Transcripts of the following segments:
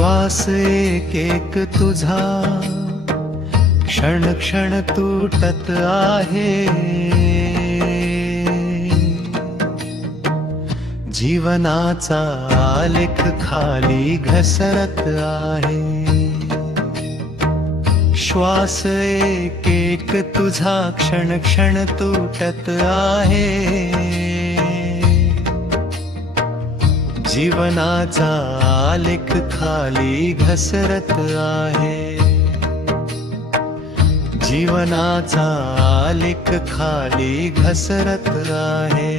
श्वास एक एक तुझा क्षण क्षण तुटत आहे, जीवनाचा आलेख खाली घसरत आहे। श्वास एक एक तुझा क्षण क्षण तुटत आहे, जीवनाचा आलेख खाली घसरत आहे, जीवनाचा आलेख खाली घसरत आहे।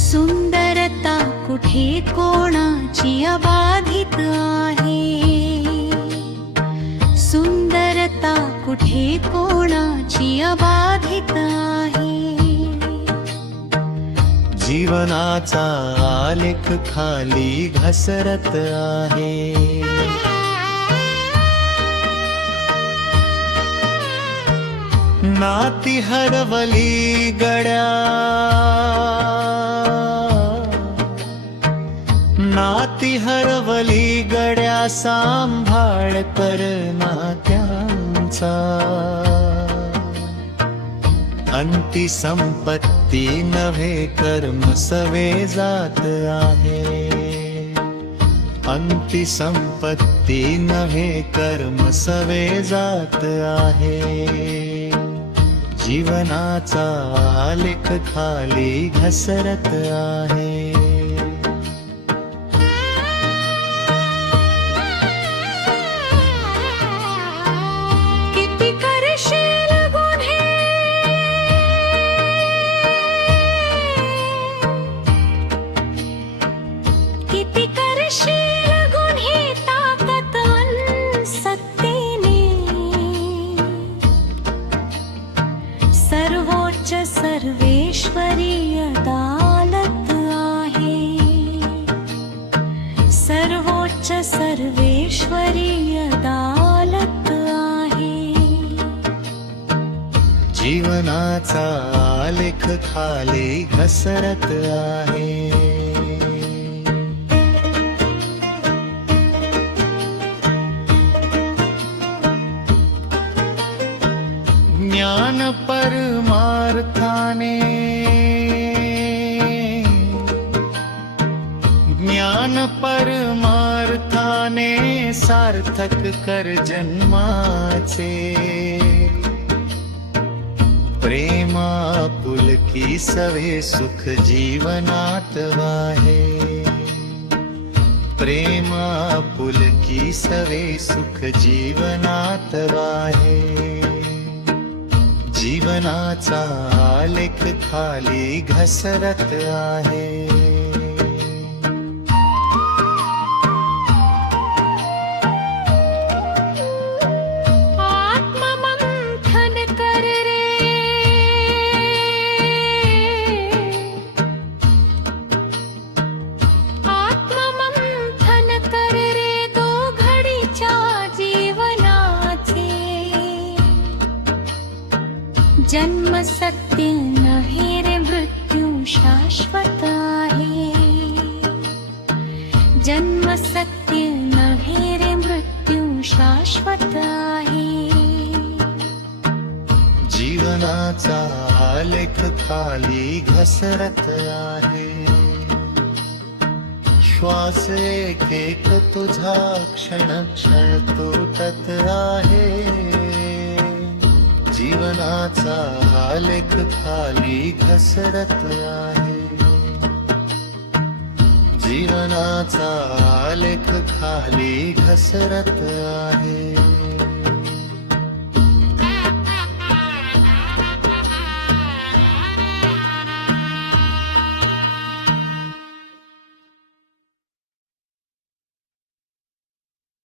सुंदरता कुठे कोणाची अबाधित आहे, सुंदरता कुठे कोणाची अबाधित आहे, जीवनाचा आलेख खाली घसरत आहे। नाती हरवली गड्या, नाती हरवली गड्या, सांभाळ कर नात्यांचा। अंती संपत्ती नव्हे कर्म सवे जात आहे, अंती संपत्ती नव्हे कर्म सवे जात आहे, जीवनाचा आलेख खाली घसरत आहे। किती करशील गुन्हे, किती करशील गुन्हे, ताकद अन सत्तेने सर्वोच्च सर्वेश्वरी अदालत आहे, सर्वोच्च सर्वेश्वरी अदालत आहे, जीवनाचा आलेख खाली घसरत आहे। ज्ञान परमार्थाने, ज्ञान परमार्थाने सार्थक कर जन्माचे, प्रेमा पुलकी सवे सुख जीवनात वाहे, प्रेमा पुलकी सवे सुख जीवनात वाहे, जीवनाचा आलेख खाली घसरत आहे। आत्ममंथन कर रे, आत्ममंथन कर रे, दो घडीच्या जीवनाचे। जन्म सत्य नव्हे रे, मृत्यू शाश्वत आहे, जन्म सत्य नव्हे रे, मृत्यू शाश्वत आहे, जीवनाचा आलेख खाली घसरत आहे। श्वास एक एक तुझा क्षण क्षण तुटत आहे, जीवनाचा आलेख खाली घसरत आहे, जीवनाचा आलेख खाली घसरत आहे।